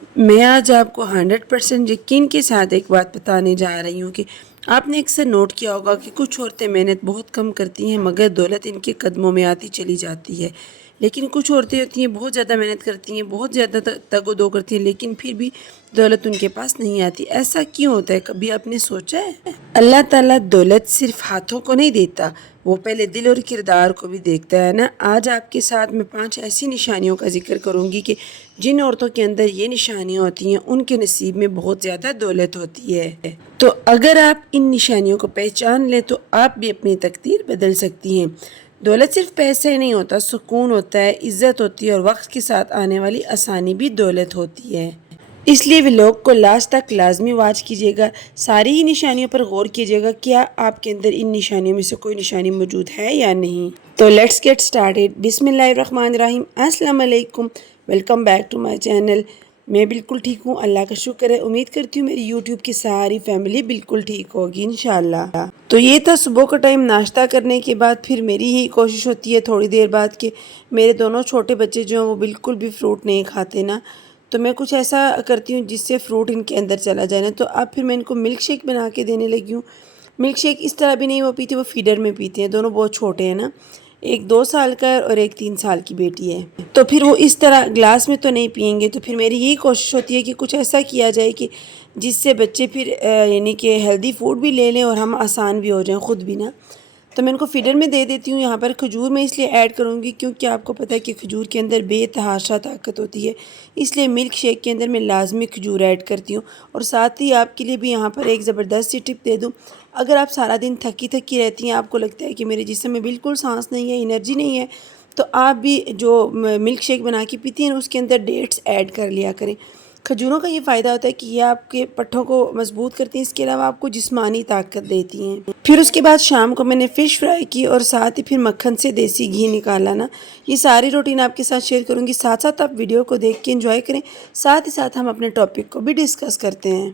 میں آج آپ کو 100% یقین کے ساتھ ایک بات بتانے جا رہی ہوں کہ آپ نے اکثر نوٹ کیا ہوگا کہ کچھ عورتیں محنت بہت کم کرتی ہیں مگر دولت ان کے قدموں میں آتی چلی جاتی ہے، لیکن کچھ عورتیں ہوتی ہیں بہت زیادہ محنت کرتی ہیں، بہت زیادہ تگ و دو کرتی ہیں، لیکن پھر بھی دولت ان کے پاس نہیں آتی۔ ایسا کیوں ہوتا ہے؟ کبھی آپ نے سوچا ہے؟ اللہ تعالیٰ دولت صرف ہاتھوں کو نہیں دیتا، وہ پہلے دل اور کردار کو بھی دیکھتا ہے نا۔ آج آپ کے ساتھ میں 5 ایسی نشانیوں کا ذکر کروں گی کہ جن عورتوں کے اندر یہ نشانیاں ہوتی ہیں ان کے نصیب میں بہت زیادہ دولت ہوتی ہے۔ تو اگر آپ ان نشانیوں کو پہچان لیں تو آپ بھی اپنی تقدیر بدل سکتی ہیں۔ دولت صرف پیسے نہیں ہوتا، سکون ہوتا ہے، عزت ہوتی ہے، اور وقت کے ساتھ آنے والی آسانی بھی دولت ہوتی ہے۔ اس لیے ولاگ کو لاسٹ تک لازمی واچ کیجیے گا، ساری ہی نشانیوں پر غور کیجیے گا، کیا آپ کے اندر ان نشانیوں میں سے کوئی نشانی موجود ہے یا نہیں۔ تو لیٹس گیٹ سٹارٹڈ۔ بسم اللہ الرحمن الرحیم۔ السلام علیکم، welcome back to my channel. میں بالکل ٹھیک ہوں، اللہ کا شکر ہے۔ امید کرتی ہوں میری یوٹیوب کی ساری فیملی بالکل ٹھیک ہوگی انشاءاللہ۔ تو یہ تھا صبح کا ٹائم، ناشتہ کرنے کے بعد پھر میری یہی کوشش ہوتی ہے تھوڑی دیر بعد کہ میرے دونوں چھوٹے بچے جو ہیں وہ بالکل بھی فروٹ نہیں کھاتے نا، تو میں کچھ ایسا کرتی ہوں جس سے فروٹ ان کے اندر چلا جائے نا۔ تو اب پھر میں ان کو ملک شیک بنا کے دینے لگی ہوں۔ ملک شیک اس طرح بھی نہیں وہ پیتے، وہ فیڈر میں پیتے ہیں، دونوں بہت چھوٹے ہیں نا، ایک 2 سال کا ہے اور ایک 3 سال کی بیٹی ہے۔ تو پھر وہ اس طرح گلاس میں تو نہیں پئیں گے، تو پھر میری یہی کوشش ہوتی ہے کہ کچھ ایسا کیا جائے کہ جس سے بچے پھر یعنی کہ ہیلدی فوڈ بھی لے لیں اور ہم آسان بھی ہو جائیں خود بھی نا۔ تو میں ان کو فیڈر میں دے دیتی ہوں۔ یہاں پر کھجور میں اس لیے ایڈ کروں گی کیونکہ آپ کو پتہ ہے کہ کھجور کے اندر بے تحاشا طاقت ہوتی ہے، اس لیے ملک شیک کے اندر میں لازمی کھجور ایڈ کرتی ہوں۔ اور ساتھ ہی آپ کے لیے بھی یہاں پر ایک زبردست سی ٹپ دے دوں، اگر آپ سارا دن تھکی رہتی ہیں، آپ کو لگتا ہے کہ میرے جسم میں بالکل سانس نہیں ہے، انرجی نہیں ہے، تو آپ بھی جو ملک شیک بنا کے پیتی ہیں اس کے اندر ڈیٹس ایڈ کر لیا کریں۔ کھجوروں کا یہ فائدہ ہوتا ہے کہ یہ آپ کے پٹھوں کو مضبوط کرتی ہیں، اس کے علاوہ آپ کو جسمانی طاقت دیتی ہیں۔ پھر اس کے بعد شام کو میں نے فش فرائی کی اور ساتھ ہی پھر مکھن سے دیسی گھی نکالا نا۔ یہ ساری روٹین آپ کے ساتھ شیئر کروں گی، ساتھ ساتھ آپ ویڈیو کو دیکھ کے انجوائے کریں، ساتھ ہی ساتھ ہم اپنے ٹاپک کو بھی ڈسکس کرتے ہیں۔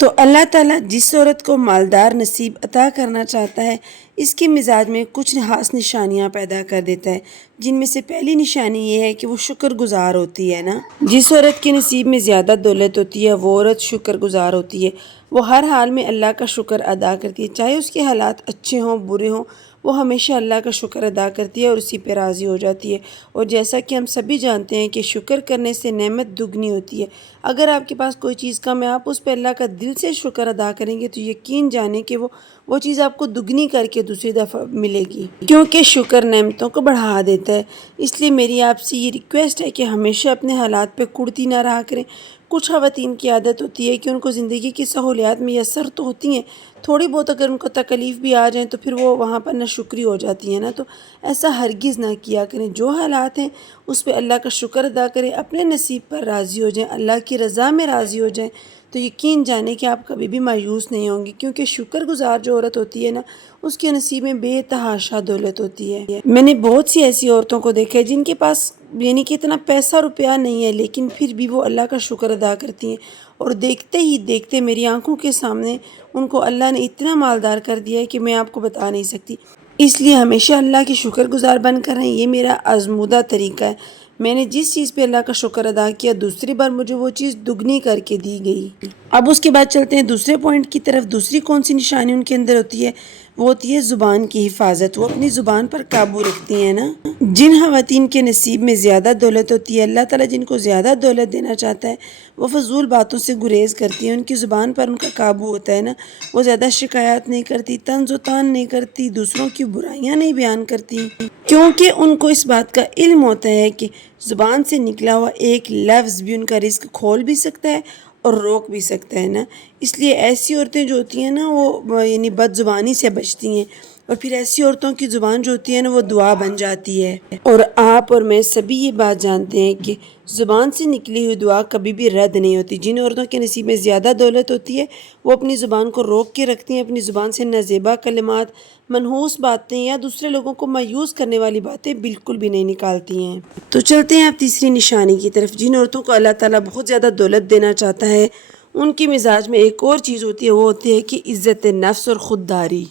تو اللہ تعالیٰ جس عورت کو مالدار نصیب عطا کرنا چاہتا ہے اس کے مزاج میں کچھ خاص نشانیاں پیدا کر دیتا ہے، جن میں سے پہلی نشانی یہ ہے کہ وہ شکر گزار ہوتی ہے نا۔ جس عورت کے نصیب میں زیادہ دولت ہوتی ہے وہ عورت شکر گزار ہوتی ہے، وہ ہر حال میں اللہ کا شکر ادا کرتی ہے، چاہے اس کے حالات اچھے ہوں برے ہوں، وہ ہمیشہ اللہ کا شکر ادا کرتی ہے اور اسی پہ راضی ہو جاتی ہے۔ اور جیسا کہ ہم سبھی جانتے ہیں کہ شکر کرنے سے نعمت دگنی ہوتی ہے۔ اگر آپ کے پاس کوئی چیز کم ہے، آپ اس پہ اللہ کا دل سے شکر ادا کریں گے تو یقین جانیں کہ وہ چیز آپ کو دگنی کر کے دوسری دفعہ ملے گی، کیونکہ شکر نعمتوں کو بڑھا دیتا ہے۔ اس لیے میری آپ سے یہ ریکویسٹ ہے کہ ہمیشہ اپنے حالات پہ کڑتی نہ رہا کریں۔ کچھ خواتین کی عادت ہوتی ہے کہ ان کو زندگی کی سہولیات میسر تو ہوتی ہیں، تھوڑی بہت اگر ان کو تکلیف بھی آ جائیں تو پھر وہ وہاں پر ناشکری ہو جاتی ہیں نا۔ تو ایسا ہرگز نہ کیا کریں، جو حالات ہیں اس پہ اللہ کا شکر ادا کریں، اپنے نصیب پر راضی ہو جائیں، اللہ کی رضا میں راضی ہو جائیں، تو یقین جانیں کہ آپ کبھی بھی مایوس نہیں ہوں گی، کیونکہ شکر گزار جو عورت ہوتی ہے نا اس کے نصیب میں بے تحاشا دولت ہوتی ہے۔ میں نے بہت سی ایسی عورتوں کو دیکھا ہے جن کے پاس یعنی کہ اتنا پیسہ روپیہ نہیں ہے، لیکن پھر بھی وہ اللہ کا شکر ادا کرتی ہیں، اور دیکھتے ہی دیکھتے میری آنکھوں کے سامنے ان کو اللہ نے اتنا مالدار کر دیا ہے کہ میں آپ کو بتا نہیں سکتی۔ اس لیے ہمیشہ اللہ کی شکر گزار بن کر رہیں، یہ میرا آزمودہ طریقہ ہے۔ میں نے جس چیز پہ اللہ کا شکر ادا کیا، دوسری بار مجھے وہ چیز دگنی کر کے دی گئی۔ اب اس کے بعد چلتے ہیں دوسرے پوائنٹ کی طرف۔ دوسری کون سی نشانی ان کے اندر ہوتی ہے؟ وہ ہوتی ہے زبان کی حفاظت، وہ اپنی زبان پر قابو رکھتی ہیں نا۔ جن خواتین کے نصیب میں زیادہ دولت ہوتی ہے، اللہ تعالیٰ جن کو زیادہ دولت دینا چاہتا ہے، وہ فضول باتوں سے گریز کرتی ہیں، ان کی زبان پر ان کا قابو ہوتا ہے نا۔ وہ زیادہ شکایات نہیں کرتی، طنز و تان نہیں کرتی، دوسروں کی برائیاں نہیں بیان کرتی، کیونکہ ان کو اس بات کا علم ہوتا ہے کہ زبان سے نکلا ہوا ایک لفظ بھی ان کا رزق کھول بھی سکتا ہے اور روک بھی سکتا ہے نا۔ اس لیے ایسی عورتیں جو ہوتی ہیں نا وہ یعنی بد زبانی سے بچتی ہیں، اور پھر ایسی عورتوں کی زبان جو ہوتی ہے نا وہ دعا بن جاتی ہے۔ اور آپ اور میں سبھی یہ بات جانتے ہیں کہ زبان سے نکلی ہوئی دعا کبھی بھی رد نہیں ہوتی۔ جن عورتوں کے نصیب میں زیادہ دولت ہوتی ہے وہ اپنی زبان کو روک کے رکھتی ہیں، اپنی زبان سے نازیبا کلمات، منحوس باتیں یا دوسرے لوگوں کو مایوس کرنے والی باتیں بالکل بھی نہیں نکالتی ہیں۔ تو چلتے ہیں آپ تیسری نشانی کی طرف۔ جن عورتوں کو اللہ تعالیٰ بہت زیادہ دولت دینا چاہتا ہے ان کی مزاج میں ایک اور چیز ہوتی ہے، وہ ہوتی ہے کہ عزت نفس اور خودداری۔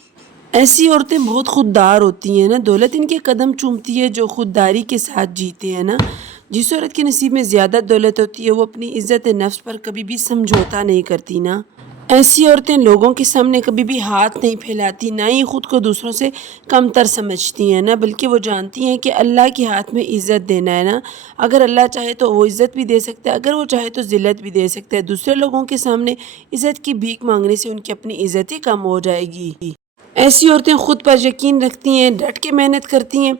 ایسی عورتیں بہت خوددار ہوتی ہیں نا، دولت ان کے قدم چومتی ہے جو خودداری کے ساتھ جیتے ہیں نا۔ جس عورت کے نصیب میں زیادہ دولت ہوتی ہے وہ اپنی عزت نفس پر کبھی بھی سمجھوتا نہیں کرتی نا۔ ایسی عورتیں لوگوں کے سامنے کبھی بھی ہاتھ نہیں پھیلاتی، نہ ہی خود کو دوسروں سے کمتر سمجھتی ہیں نا، بلکہ وہ جانتی ہیں کہ اللہ کے ہاتھ میں عزت دینا ہے نا۔ اگر اللہ چاہے تو وہ عزت بھی دے سکتا ہے، اگر وہ چاہے تو ذلت بھی دے سکتا ہے۔ دوسرے لوگوں کے سامنے عزت کی بھیک مانگنے سے ان کی اپنی عزت ہی کم ہو جائے گی۔ ایسی عورتیں خود پر یقین رکھتی ہیں، ڈٹ کے محنت کرتی ہیں،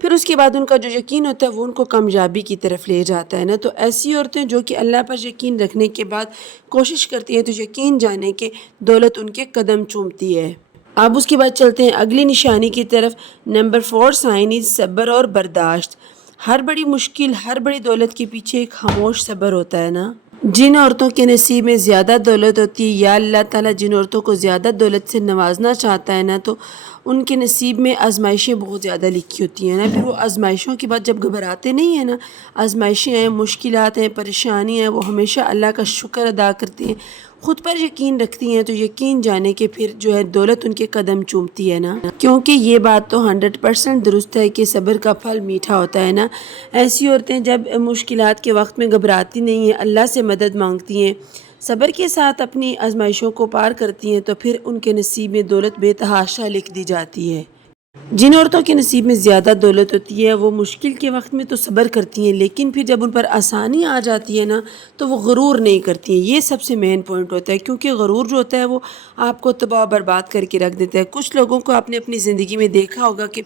پھر اس کے بعد ان کا جو یقین ہوتا ہے وہ ان کو کامیابی کی طرف لے جاتا ہے نا۔ تو ایسی عورتیں جو کہ اللہ پر یقین رکھنے کے بعد کوشش کرتی ہیں تو یقین جانے کہ دولت ان کے قدم چومتی ہے۔ اب اس کے بعد چلتے ہیں اگلی نشانی کی طرف۔ نمبر 4 سائن از صبر اور برداشت۔ ہر بڑی مشکل، ہر بڑی دولت کے پیچھے ایک خاموش صبر ہوتا ہے نا۔ جن عورتوں کے نصیب میں زیادہ دولت ہوتی ہے یا اللہ تعالیٰ جن عورتوں کو زیادہ دولت سے نوازنا چاہتا ہے نا، تو ان کے نصیب میں آزمائشیں بہت زیادہ لکھی ہوتی ہیں نا۔ پھر وہ آزمائشوں کے بعد جب گھبراتے نہیں ہیں نا، آزمائشیں ہیں، مشکلات ہیں، پریشانیاں ہیں، وہ ہمیشہ اللہ کا شکر ادا کرتے ہیں، خود پر یقین رکھتی ہیں، تو یقین جانے کہ پھر جو ہے دولت ان کے قدم چومتی ہے نا۔ کیونکہ یہ بات تو 100% درست ہے کہ صبر کا پھل میٹھا ہوتا ہے نا۔ ایسی عورتیں جب مشکلات کے وقت میں گھبراتی نہیں ہیں، اللہ سے مدد مانگتی ہیں، صبر کے ساتھ اپنی آزمائشوں کو پار کرتی ہیں، تو پھر ان کے نصیب میں دولت بے تحاشا لکھ دی جاتی ہے۔ جن عورتوں کے نصیب میں زیادہ دولت ہوتی ہے وہ مشکل کے وقت میں تو صبر کرتی ہیں، لیکن پھر جب ان پر آسانی آ جاتی ہے نا تو وہ غرور نہیں کرتی ہیں۔ یہ سب سے مین پوائنٹ ہوتا ہے، کیونکہ غرور جو ہوتا ہے وہ آپ کو تباہ و برباد کر کے رکھ دیتا ہے۔ کچھ لوگوں کو آپ نے اپنی زندگی میں دیکھا ہوگا کہ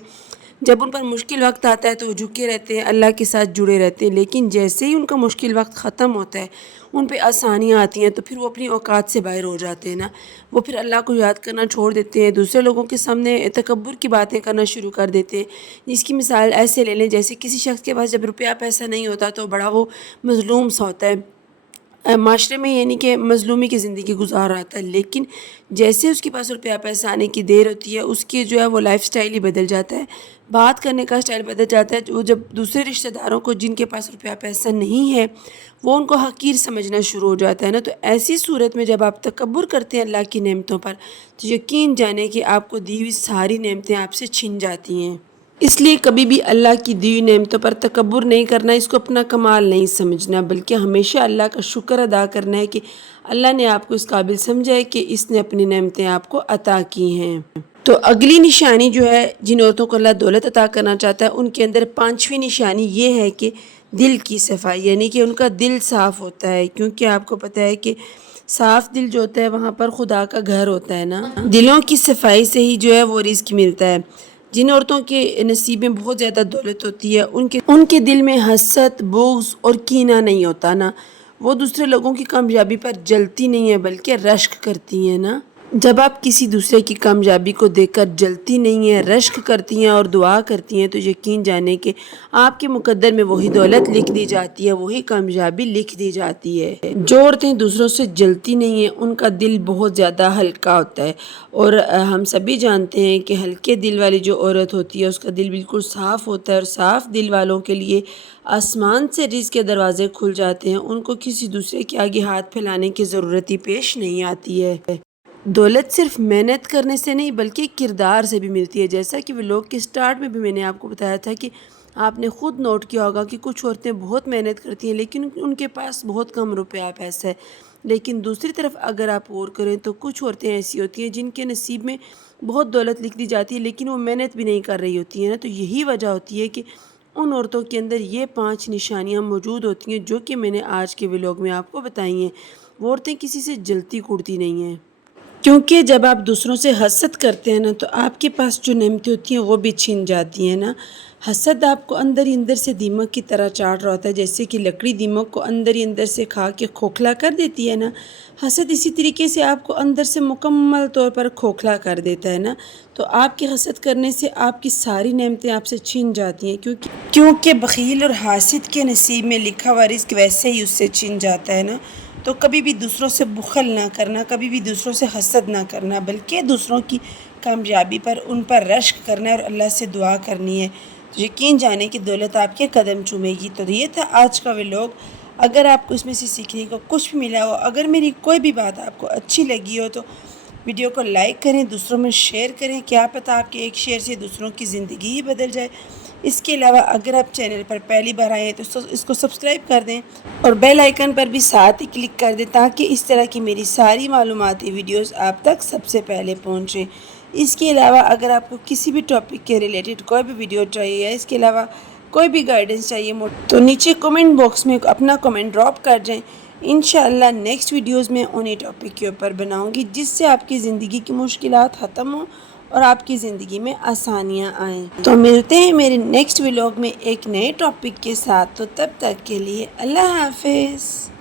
جب ان پر مشکل وقت آتا ہے تو وہ جھکے رہتے ہیں، اللہ کے ساتھ جڑے رہتے ہیں، لیکن جیسے ہی ان کا مشکل وقت ختم ہوتا ہے، ان پہ آسانیاں آتی ہیں، تو پھر وہ اپنی اوقات سے باہر ہو جاتے ہیں نا۔ وہ پھر اللہ کو یاد کرنا چھوڑ دیتے ہیں، دوسرے لوگوں کے سامنے تکبر کی باتیں کرنا شروع کر دیتے ہیں۔ جس کی مثال ایسے لے لیں جیسے کسی شخص کے پاس جب روپیہ پیسہ نہیں ہوتا تو بڑا وہ مظلوم سا ہوتا ہے، معاشرے میں یعنی کہ مظلومی کی زندگی گزار رہا تھا، لیکن جیسے اس کے پاس روپیہ پیسہ آنے کی دیر ہوتی ہے اس کی جو ہے وہ لائف سٹائل ہی بدل جاتا ہے، بات کرنے کا سٹائل بدل جاتا ہے۔ وہ جب دوسرے رشتہ داروں کو جن کے پاس روپیہ پیسہ نہیں ہے وہ ان کو حقیر سمجھنا شروع ہو جاتا ہے نا۔ تو ایسی صورت میں جب آپ تکبر کرتے ہیں اللہ کی نعمتوں پر تو یقین جانیں کہ آپ کو دی ہوئی ساری نعمتیں آپ سے چھن جاتی ہیں۔ اس لیے کبھی بھی اللہ کی دی ہوئی نعمتوں پر تکبر نہیں کرنا، اس کو اپنا کمال نہیں سمجھنا، بلکہ ہمیشہ اللہ کا شکر ادا کرنا ہے کہ اللہ نے آپ کو اس قابل سمجھا ہے کہ اس نے اپنی نعمتیں آپ کو عطا کی ہیں۔ تو اگلی نشانی جو ہے جن عورتوں کو اللہ دولت عطا کرنا چاہتا ہے ان کے اندر 5ویں نشانی یہ ہے کہ دل کی صفائی، یعنی کہ ان کا دل صاف ہوتا ہے، کیونکہ آپ کو پتہ ہے کہ صاف دل جو ہوتا ہے وہاں پر خدا کا گھر ہوتا ہے نا۔ دلوں کی صفائی سے ہی جو ہے وہ رزق ملتا ہے۔ جن عورتوں کے نصیب میں بہت زیادہ دولت ہوتی ہے ان کے دل میں حسد، بغض اور کینہ نہیں ہوتا نا۔ وہ دوسرے لوگوں کی کامیابی پر جلتی نہیں ہے بلکہ رشک کرتی ہیں نا۔ جب آپ کسی دوسرے کی کامیابی کو دیکھ کر جلتی نہیں ہیں، رشک کرتی ہیں اور دعا کرتی ہیں تو یقین جانیں کہ آپ کے مقدر میں وہی دولت لکھ دی جاتی ہے، وہی کامیابی لکھ دی جاتی ہے۔ جو عورتیں دوسروں سے جلتی نہیں ہیں ان کا دل بہت زیادہ ہلکا ہوتا ہے، اور ہم سبھی جانتے ہیں کہ ہلکے دل والی جو عورت ہوتی ہے اس کا دل بالکل صاف ہوتا ہے، اور صاف دل والوں کے لیے آسمان سے رزق کے دروازے کھل جاتے ہیں، ان کو کسی دوسرے کے آگے ہاتھ پھیلانے کی ضرورت ہی پیش نہیں آتی ہے۔ دولت صرف محنت کرنے سے نہیں بلکہ کردار سے بھی ملتی ہے، جیسا کہ ولاگ کے سٹارٹ میں بھی میں نے آپ کو بتایا تھا کہ آپ نے خود نوٹ کیا ہوگا کہ کچھ عورتیں بہت محنت کرتی ہیں لیکن ان کے پاس بہت کم روپیہ پیسہ ہے، لیکن دوسری طرف اگر آپ غور کریں تو کچھ عورتیں ایسی ہوتی ہیں جن کے نصیب میں بہت دولت لکھ دی جاتی ہے لیکن وہ محنت بھی نہیں کر رہی ہوتی ہیں نا۔ تو یہی وجہ ہوتی ہے کہ ان عورتوں کے اندر یہ 5 نشانیاں موجود ہوتی ہیں جو کہ میں نے آج کے ولاگ میں آپ کو بتائی ہیں۔ وہ عورتیں کسی سے جلتی کوڑتی نہیں ہیں، کیونکہ جب آپ دوسروں سے حسد کرتے ہیں نا تو آپ کے پاس جو نعمتیں ہوتی ہیں وہ بھی چھن جاتی ہیں نا۔ حسد آپ کو اندر ہی اندر سے دیمک کی طرح چاٹ رہا ہوتا ہے، جیسے کہ لکڑی دیمک کو اندر ہی اندر سے کھا کے کھوکھلا کر دیتی ہے نا، حسد اسی طریقے سے آپ کو اندر سے مکمل طور پر کھوکھلا کر دیتا ہے نا۔ تو آپ کے حسد کرنے سے آپ کی ساری نعمتیں آپ سے چھن جاتی ہیں، کیونکہ بخیل اور حاسد کے نصیب میں لکھا ہوا رزق ویسے ہی اس سے چھن جاتا ہے نا۔ تو کبھی بھی دوسروں سے بخل نہ کرنا، کبھی بھی دوسروں سے حسد نہ کرنا، بلکہ دوسروں کی کامیابی پر ان پر رشک کرنا ہے اور اللہ سے دعا کرنی ہے، تو یقین جانے کہ دولت آپ کے قدم چومے گی۔ تو یہ تھا آج کا ولاگ۔ اگر آپ کو اس میں سے سیکھنے کو کچھ بھی ملا ہو، اگر میری کوئی بھی بات آپ کو اچھی لگی ہو تو ویڈیو کو لائک کریں، دوسروں میں شیئر کریں، کیا پتہ آپ کے ایک شیئر سے دوسروں کی زندگی ہی بدل جائے۔ اس کے علاوہ اگر آپ چینل پر پہلی بار آئے ہیں تو اس کو سبسکرائب کر دیں اور بیل آئیکن پر بھی ساتھ ہی کلک کر دیں تاکہ اس طرح کی میری ساری معلوماتی ویڈیوز آپ تک سب سے پہلے پہنچیں۔ اس کے علاوہ اگر آپ کو کسی بھی ٹاپک کے ریلیٹڈ کوئی بھی ویڈیو چاہیے یا اس کے علاوہ کوئی بھی گائیڈنس چاہیے تو نیچے کمنٹ باکس میں اپنا کمنٹ ڈراپ کر جائیں۔ انشاءاللہ نیکسٹ ویڈیوز میں انہی ٹاپک کے اوپر بناؤں گی جس سے آپ کی زندگی کی مشکلات ختم ہوں اور آپ کی زندگی میں آسانیاں آئیں۔ تو ملتے ہیں میرے نیکسٹ ولاگ میں ایک نئے ٹاپک کے ساتھ، تو تب تک کے لیے اللہ حافظ۔